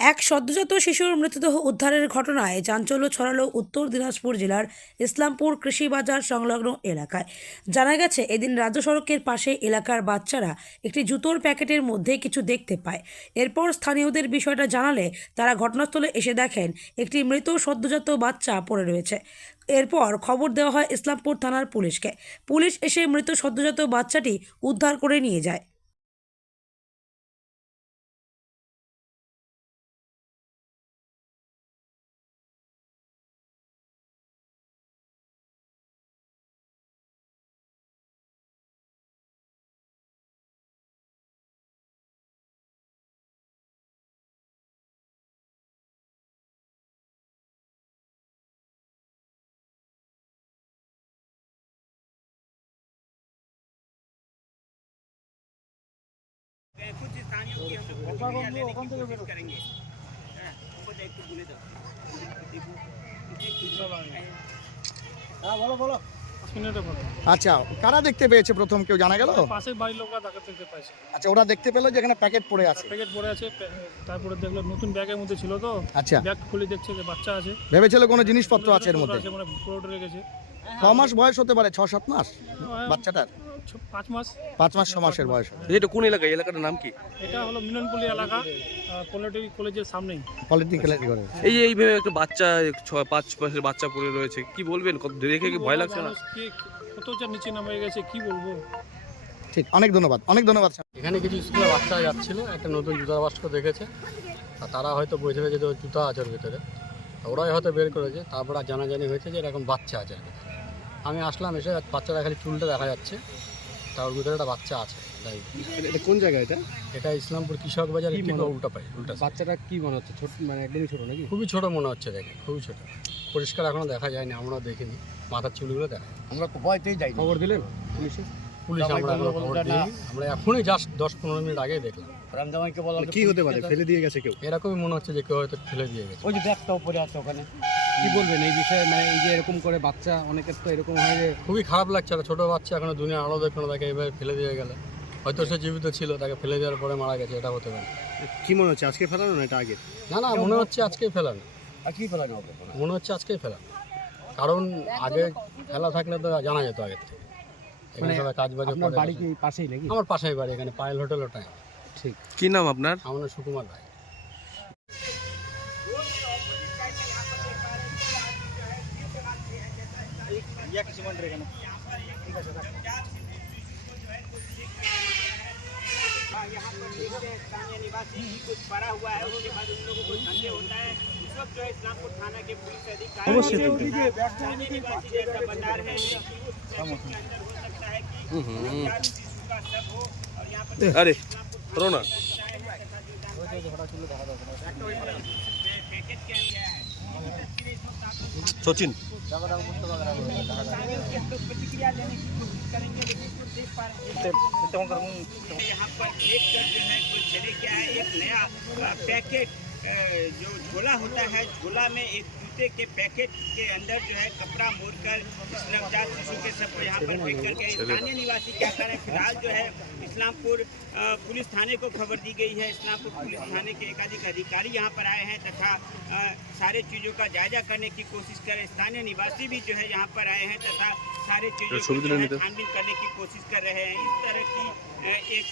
এক সদ্যজাত শিশুর মৃতদেহ উদ্ধারের ঘটনায় চাঞ্চল্য ছড়ালো উত্তর দিনাজপুর জেলার ইসলামপুর কৃষি বাজার সংলগ্ন এলাকায়। জানা গেছে, এদিন রাজ্য সড়কের পাশে এলাকার বাচ্চারা একটি জুতোর প্যাকেটের মধ্যে কিছু দেখতে পায়। এরপর স্থানীয়দের বিষয়টা জানালে তারা ঘটনাস্থলে এসে দেখেন একটি মৃত সদ্যজাত বাচ্চা পড়ে রয়েছে। এরপর খবর দেওয়া হয় ইসলামপুর থানার পুলিশকে। পুলিশ এসে মৃত সদ্যজাত বাচ্চাটি উদ্ধার করে নিয়ে যায়। कुछ स्थानियों की हम लोग प्रतिक्रिया लेने की कोशिश करेंगे। उनको देख के बोले दो। बोलो। আচ্ছা, কারা দেখতে পেয়েছে প্রথম, কেউ জানা গেল? পাশের বাড়ির লোকরা দেখতে পাইছে। আচ্ছা, ওরা দেখতে পেলো যে এখানে প্যাকেট পড়ে আছে। প্যাকেট পড়ে আছে, তারপরে দেখলো নতুন ব্যাগের মধ্যে ছিল তো। আচ্ছা, ব্যাগ খুলে দেখছে যে বাচ্চা আছে। ভেবেছিল কোনো জিনিসপত্র আছে এর মধ্যে। মানে পুরোটা রেখেছে। 6 মাস বয়স হতে পারে, 6-7 মাস বাচ্চাটার। 5 মাস 5 মাস 6 মাসের বয়স। এটা কোন এলাকা? এলাকার নাম কি? এটা হলো মিলনপল্লী এলাকা, পলিটেকনিক কলেজের সামনেই। পলিটিক্যাল করে এইভাবে একটা বাচ্চা 5 মাসের বাচ্চা পড়ে রয়েছে, কি বলবেন? দেখে কি ভয় লাগছে না? কত যা নিচে নামে গেছে, কি বলবো। ঠিক, অনেক ধন্যবাদ, অনেক ধন্যবাদ। এখানে কিছু স্কুলে বাচ্চা যাচ্ছিল, একটা নতুন জুতার বাস্ক দেখেছে, আর তারা হয়তো বুঝে যে জুতা আছে ওর ভিতরে, ওরাই হয়তো বের করেছে। তারপর আর জানাজানি হয়েছে যে এরকম বাচ্চা আছে। আমি আসলাম, এসে বাচ্চাটা খালি চুলটা দেখা যাচ্ছে, তার ভিতরে একটা বাচ্চা আছে। তাই এটা কোন জায়গা? এটা ইসলামপুর কৃষক বাজার, উল্টা পাই। বাচ্চাটা কি মনে হচ্ছে? ছোট, মানে একদমই ছোট নাকি? খুবই ছোট মনে হচ্ছে, দেখে খুবই ছোট, পরিষ্কার এখনো দেখা যায়নি, আমরা দেখিনি, মাথার চুলগুলো দেখা। আমরা ভয়তেই যাই। খবর দিলেন পুলিশে? পুলিশ আমরা খবর দিইনি, আমরা এখনই জাস্ট 10-15 মিনিট আগে দেখলাম। রামজামাইকে বললাম কি হতে পারে, ফেলে দিয়ে গেছে কেউ? এরকমই মনে হচ্ছে যে কেউ হয়তো ফেলে দিয়ে গেছে। ওই যে ব্যাগটা উপরে আছে ওখানে। কি বলবেন এই বিষয়ে? মানে এই যে এরকম করে বাচ্চা, অনেকের তো এরকম হয় যে খুবই খারাপ লাগছে। একটা ছোটো বাচ্চা এখনো দুনিয়া আলো দেখো না, তাকে এভাবে ফেলে দিয়ে গেলে, হয়তো সে জীবিত ছিল, তাকে ফেলে দেওয়ার পরে মারা গেছে, এটা হতে পারে। কি মনে হচ্ছে আজকে ফেলানো না এটা আগে? না, মনে হচ্ছে আজকেই ফেলানো। আর কি ফেলানো হবে? মনে হচ্ছে আজকেই ফেলানো, কারণ আগে ফেলা থাকলে তো জানা যেত আগের থেকে। এখানে সবাই কাজ বাজ করে। বাড়ি কি পাশেই নাকি? আমার পাশেই বাড়ি, এখানে পায়েল হোটেল, ওটাই। ঠিক। কি নাম আপনার? আমার নাম সুকুমার ভাই। यहाँ पर देखते हैं स्थानीय निवासी ही कुछ पड़ा हुआ है, उसके बाद उन लोगों को संदेह होता है। इस वक्त जो है इस्लामपुर थाना के पुलिस अधिकारी स्थानीय निवासी जैसा बता रहे हैं कि उस पैकेट के अंदर हो सकता है कि शिशु का शव हो, और यहाँ पर अरे करो ना। पैकेट के अंदर सचिन प्रतिक्रिया लेने की कोशिश करेंगे, लेकिन जो देख पा रहे हैं यहाँ पर देख कर जो है कुछ चले क्या है, एक नया पैकेट जो झोला होता है, झोला में एक जूते के पैकेट के अंदर जो है कपड़ा मोड़कर इस नवजात शिशु के सबको यहाँ पर फेंक करके स्थानीय निवासी क्या कर रहे हैं। फिलहाल जो है इस्लामपुर पुलिस थाने को खबर दी गई है। इस्लामपुर पुलिस थाने के एकाधिक अधिकारी यहाँ पर आए हैं तथा सारे चीज़ों का जायजा करने की कोशिश कर रहे हैं। स्थानीय निवासी भी जो है यहाँ पर आए हैं तथा सारे चीज़ों को छानबीन करने की कोशिश कर रहे हैं। इस तरह की एक